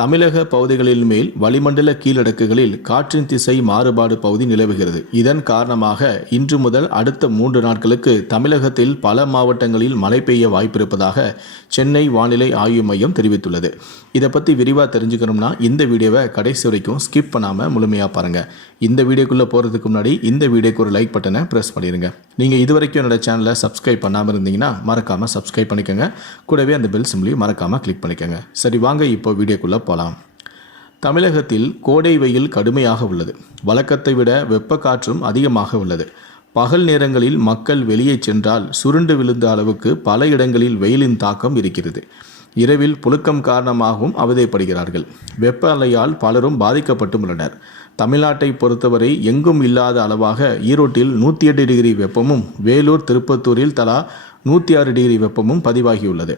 தமிழக பகுதிகளில் மேல் வளிமண்டல கீழடக்குகளில் காற்றின் திசை மாறுபாடு பகுதி நிலவுகிறது. இதன் காரணமாக இன்று முதல் அடுத்த மூன்று நாட்களுக்கு தமிழகத்தில் பல மாவட்டங்களில் மழை பெய்ய வாய்ப்பிருப்பதாக சென்னை வானிலை ஆய்வு மையம் தெரிவித்துள்ளது. இதை பற்றி விரிவாக தெரிஞ்சுக்கணும்னா இந்த வீடியோவை கடைசி வரைக்கும் ஸ்கிப் பண்ணாமல் முழுமையாக பாருங்கள் இந்த வீடியோக்குள்ளே போகிறதுக்கு முன்னாடி இந்த வீடியோக்கு ஒரு லைக் பட்டனை ப்ரெஸ் பண்ணிடுங்க நீங்கள் இது வரைக்கும் என்னோட சேனலை சப்ஸ்கிரைப் பண்ணாமல் இருந்தீங்கன்னா மறக்காமல் சப்ஸ்கிரைப் பண்ணிக்கோங்க. கூடவே அந்த பெல் சிம்லையும் மறக்காமல் கிளிக் பண்ணிக்கோங்க. சரி வாங்க இப்போ வீடியோக்குள்ளே போகலாம் தமிழகத்தில் கோடை வெயில் கடுமையாக உள்ளது. வழக்கத்தை விட வெப்ப காற்றும் அதிகமாக உள்ளது. பகல் நேரங்களில் மக்கள் வெளியே சென்றால் சுருண்டு விழுந்த அளவுக்கு பல இடங்களில் வெயிலின் தாக்கம் இருக்கிறது. இரவில் புழுக்கம் காரணமாகவும் அவதைப்படுகிறார்கள். வெப்ப அலையால் பலரும் பாதிக்கப்பட்டும் உள்ளனர் தமிழ்நாட்டை பொறுத்தவரை எங்கும் இல்லாத அளவாக ஈரோட்டில் நூற்றி எட்டு டிகிரி வெப்பமும் வேலூர் திருப்பத்தூரில் தலா நூற்றி ஆறு டிகிரி வெப்பமும் பதிவாகியுள்ளது.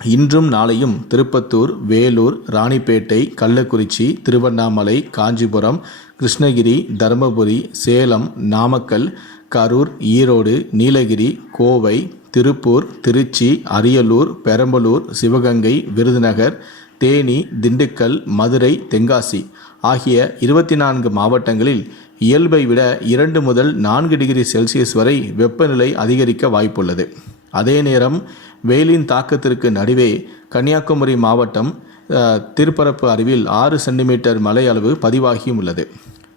இன்றும் நாளையும் திருப்பத்தூர் வேலூர் ராணிப்பேட்டை கள்ளக்குறிச்சி திருவண்ணாமலை காஞ்சிபுரம் கிருஷ்ணகிரி தருமபுரி சேலம் நாமக்கல் கரூர் ஈரோடு நீலகிரி கோவை திருப்பூர் திருச்சி அரியலூர் பெரம்பலூர் சிவகங்கை விருதுநகர் தேனி திண்டுக்கல் மதுரை தென்காசி ஆகிய இருபத்தி நான்கு மாவட்டங்களில் இயல்பை விட இரண்டு முதல் நான்கு டிகிரி செல்சியஸ் வரை வெப்பநிலை அதிகரிக்க வாய்ப்புள்ளது. அதே நேரம் வெயிலின் தாக்கத்திற்கு நடுவே கன்னியாகுமரி மாவட்டம் திருப்பரப்பு அருவில் ஆறு சென்டிமீட்டர் மழை அளவு பதிவாகியும் உள்ளது.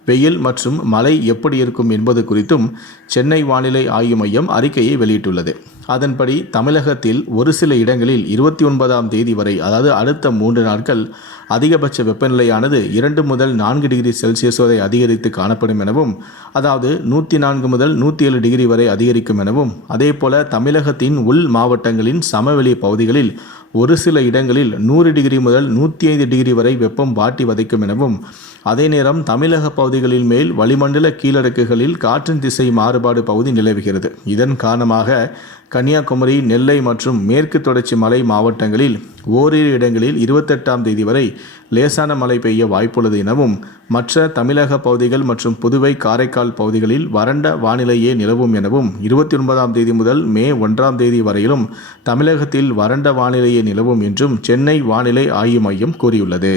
வெயில் மற்றும் மழை எப்படி இருக்கும் என்பது குறித்தும் சென்னை வானிலை ஆய்வு மையம் அறிக்கையை வெளியிட்டுள்ளது. அதன்படி தமிழகத்தில் ஒரு சில இடங்களில் இருபத்தி ஒன்பதாம் தேதி வரை அதாவது அடுத்த மூன்று நாட்கள் அதிகபட்ச வெப்பநிலையானது இரண்டு முதல் நான்கு டிகிரி செல்சியஸ் வரை அதிகரித்து காணப்படும் எனவும் அதாவது நூற்றி நான்கு முதல் நூற்றி ஏழு டிகிரி வரை அதிகரிக்கும் எனவும் அதேபோல தமிழகத்தின் உள் மாவட்டங்களின் சமவெளி பகுதிகளில் ஒரு சில இடங்களில் நூறு டிகிரி முதல் நூற்றி ஐந்து டிகிரி வரை வெப்பம் வாட்டி வதைக்கும் எனவும் அதே நேரம் தமிழக பகுதிகளில் மேல் வளிமண்டல கீழடுக்குகளில் காற்றின் திசை மாறுபாடு பகுதி நிலவுகிறது. இதன் காரணமாக கன்னியாகுமரி நெல்லை மற்றும் மேற்கு தொடர்ச்சி மலை மாவட்டங்களில் ஓரிரு இடங்களில் இருபத்தெட்டாம் தேதி வரை லேசான மழை பெய்ய வாய்ப்புள்ளது எனவும் மற்ற தமிழக பகுதிகள் மற்றும் புதுவை காரைக்கால் பகுதிகளில் வறண்ட வானிலையே நிலவும் எனவும் இருபத்தி ஒன்பதாம் தேதி முதல் மே ஒன்றாம் தேதி வரையிலும் தமிழகத்தில் வறண்ட வானிலையே நிலவும் என்றும் சென்னை வானிலை ஆய்வு மையம் கூறியுள்ளது.